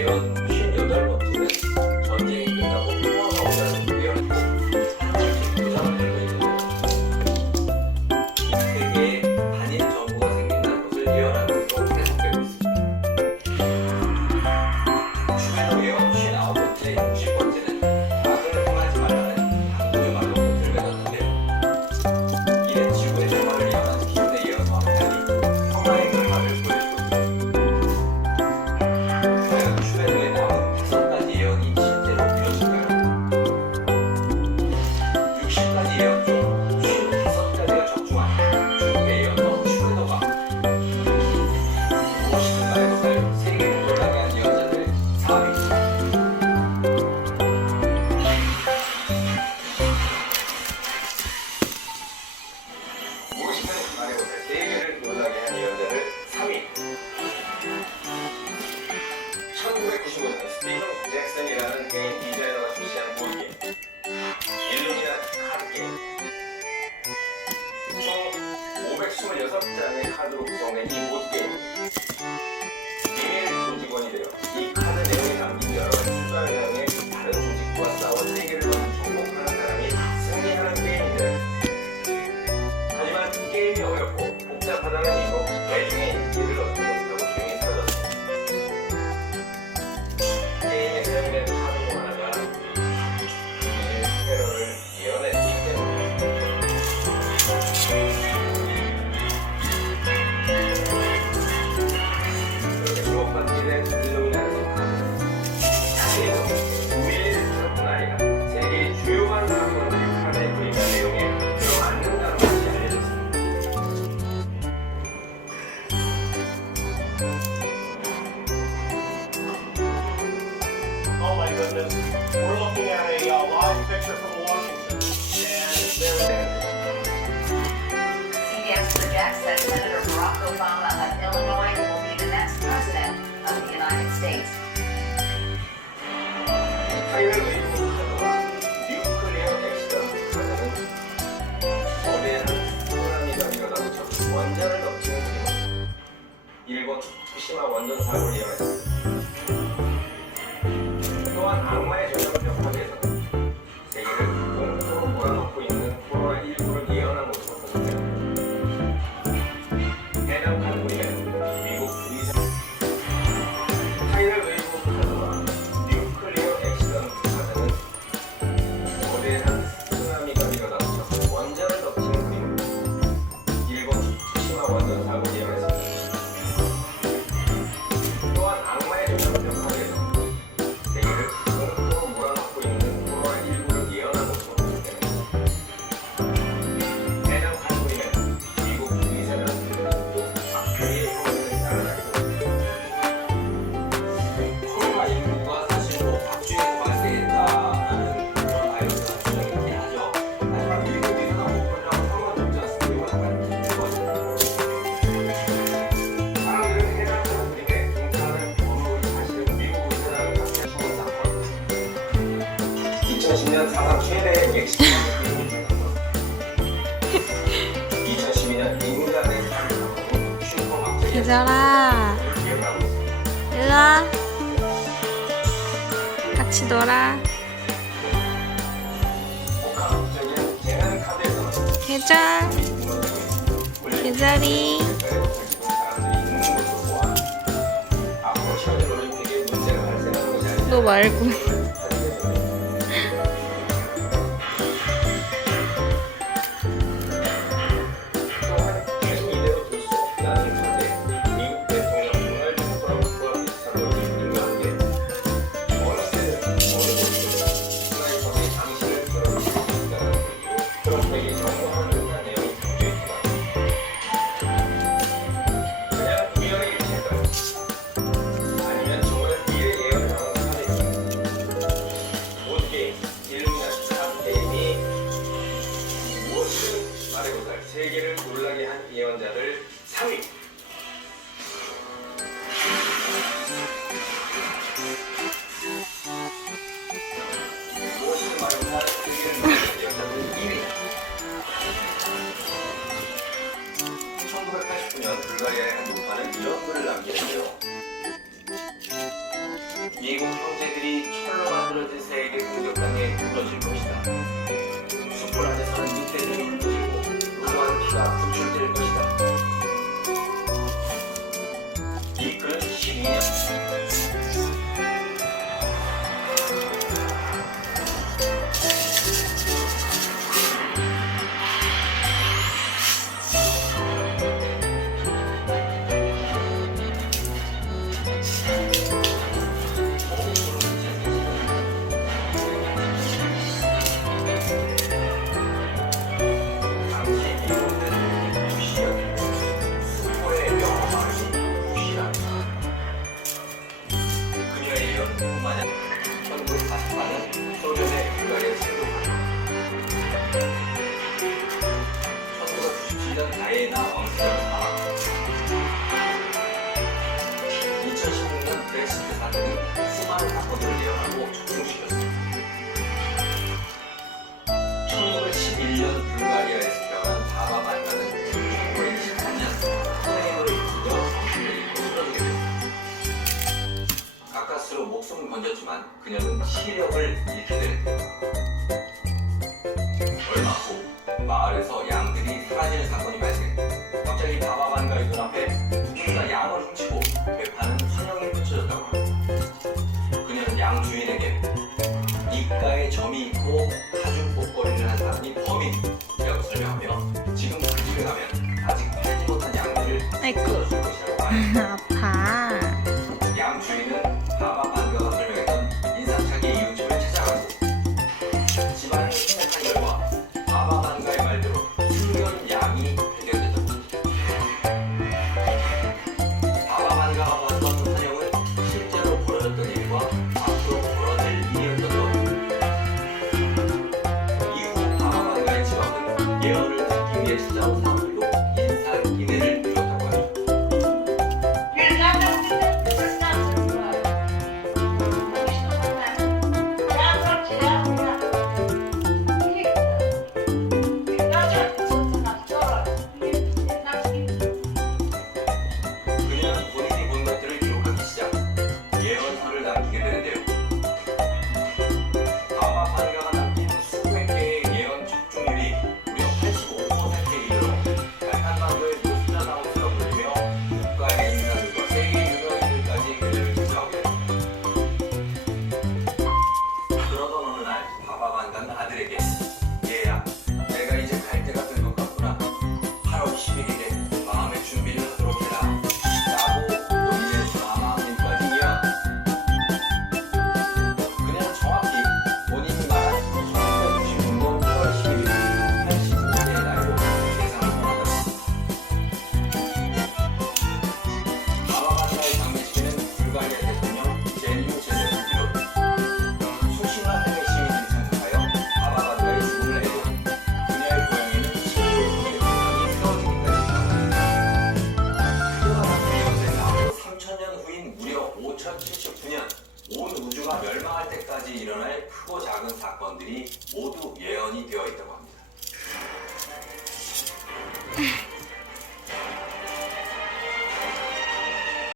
예언 58번째는 전쟁이 끝나고 평화가 오자는 예언 도장을 들고 있는데요. 세계에 단일 정부가 생긴다는 것을 예언하는 것으로 해석되고 있습니다. 주변의 예언 59번째, 60번째는 악을 행하지 말라는 당부의 말로 들려졌는데요. 이는 지구의 평화를 예언하는 기존의 예언과 달리 평화의 결말을 보여주고 있습니다. 과연 주변에 나온 5가지 예언이 실제로 이루어질까요? 60가지 예언 중 55가지가 적중한 중국의 예언도 추레더가 무엇이든가의 것을 세계를 놀라게 한 예언자들 4위. 무엇이든가의 것을 세계를 놀라게 한 예언자들 3위. 1995년 스티븐 잭슨이라는 게임 디자이너가 출시한 보드게임 일루미나티 카드게임. 총 526장의 카드로 구성된 이 보드게임 비밀 조직원이 되어 이 카드 내용에 담긴 여러 수단의 다른 조직과 싸워 세계를 정복하는 사람이 승리하는 게임인데, 하지만 게임이 어렵고 복잡하다는 이유로 대중의 인기를 얻지 못하고 조용히 사라졌습니다. 게임에 사용된 카드뿐만 아니라 테러를 예언했기 때문입니다. 그렇게 주목받게 된 일루미나티 카드. 세계에서 9일 뿐 아니라 세계의 주요한 사건들이 카드에 그림한 내용에 들어앉는다는 것이 알려졌습니다. Oh my goodness. We're looking at a live picture from Washington. And there it is. CBS projects that Senator Barack Obama of Illinois will be the next president of the United States. 타이를 의존 카드와 뉴클리어 액시던트 카드는 거대한 쓰나미가 일어나서 원자를 덮치는 그림은 일본 후쿠시마 원전 사고를 예언했습니다. 또한 악마의 전염병 파괴에서는 세계를 공포로 몰아넣고 있는 코로나19를 예언한 것으로 보입니다. 해당 카드는 미국 의사 타이를 의존 카드와 뉴클리어 액시던트 카드는 거대한 쓰나미가 일어나서 원자를 덮치는 그림은 일본 후쿠시마 원전 사고를 예언했습니다. 또한 악마의 전염병 파괴에서는 세계를 공포로 몰아넣고 있는 코로나19를 예언한 것으로 보입니다. 해당 판소리는 미국 의사들도 악행의 형태를 따라다니고 코로나19가 사실 박쥐에서 발생했다라는 그런 바이러스가 추정이 하죠. 하지만 미국 의사가 목표랑 상관없지 않습니다. 이건 약간 틀린 것 같습니다. 사람들은 해당 판소리에 동참하는 범을 사실은 미국 의사라는 각자 죽은 사건. 2010년 사상 최대의 멕시코 미국 사건. 2012년 인간의 사건 슈퍼마켓 계절아, 기억나고 있습니다. 일로와. 같이 놀아. 복합적인 재난 카드에서는 계절, 계절이. 사람들이 있는 것으로 보아 앞으로 치러질 올림픽에 문제가 발생하는 것이 아니냐. 너 말고. 또한 계속 이대로 둘 수 없다는 전제, 미국 대통령 도널드 트럼프와 비슷한 논리들과 함께 어느 세대든 어느 곳이든 스나이퍼의 당신을 끌어올릴 수 있다는 논리로 트럼프에게 정보하는 내용이 담겨 있지만 그냥 우연의 일치일까요? 아니면 정말 미래 예언을 하는 사례일까요? 보드게임, 일루미나티 카드게임이 무엇을 말해보살 세계를 놀라게 한 예언자들 3위. 무엇을 말해보살 세계를 놀라게 한 예언자들 2위. 1989년 불가리아의 한 노파는 이런 글을 남기는데요. 미국 형제들이 철로 만들어진 새에게 공격당해 무너질 것이다. 숯불 안에서는 늑대들이 흩어지고 무고한 피가 분출될 것이다. 이 글은 12년 소련의 불가리아 침공하다. 1997년 다이애나 왕妃가 사망. 2016년 브렉시트 사태는 수많은 사건들을 예언하고 적중시켰습니다. 1911년 불가리아에서 태어난 바바 반가는 1923년 스페인으로 이끌려 정신을 잃고 쓰러지게 됐습니다. 가까스로 목숨을 건졌지만 그녀는 시력을 잃게 되는데요. 얼마 후 마을에서 양들이 사라지는 사건이 발생. 갑자기 바바 반가의 눈앞에 누군가 양을 훔치고 되파는 환영이 펼쳐졌다고 합니다. 그녀는 양 주인에게 입가에 점이 있고 가죽 목걸이를 한 사람이 범인이라고 설명하며 지금 그 집에 가면 아직 팔지 못한 양들을 아이고. 풀어줄 것이라고 합니다. 아파. 양 주인은 바바 반가가 설명했던 인상착의 이웃집을 찾아가고 집안을 생각한 결과 바바 반가의 말대로 숨겨진 양이 발견됐다고 합니다. 바바 반가가 봤던 환영은 실제로 벌어졌던 일과 앞으로 벌어질 일이었던 것. 이후 바바 반가의 집 앞은 예언을 듣기 위해 찾아온 사람들로 인산인해를 이뤘다고 합니다. 그녀는 본인이 본 것들을 기록하기 시작, 예언서를 남기게 되는데요. 바바 반가가 남긴 수백 개의 예언 적중률이 무려 85%에 이르러 발칸반도의 노스트라다무스가 불리며 국가의 인사들과 세계 유명인들까지 그녀를 찾아오게 됩니다. 그러던 어느 날 바바 반가는 아들에게 얘야, 내가 이제 갈 때가 된 것 같구나. 8월 11일에 마음의 준비를 하도록 해라 라고 논의를 마마님까지 이어. 그녀는 정확히 본인이 말한 1996년 8월 11일 85세의 나이로 세상을 떠났다. 바바반가의 장례식에는 불가리아 대통령 젤리오 제네를 비롯 수십만 명의 시민들이 참석하여 바바반가의 죽음을 애도 그녀의 고양이는 신부의 세상이 세워지기까지 나아갑니다. 그녀가 남긴 예언서에는 앞으로 3000년 후인 무려 5079년 온 우주가 멸망할 때까지 일어날 크고 작은 사건들이 모두 예언이 되어 있다고 합니다.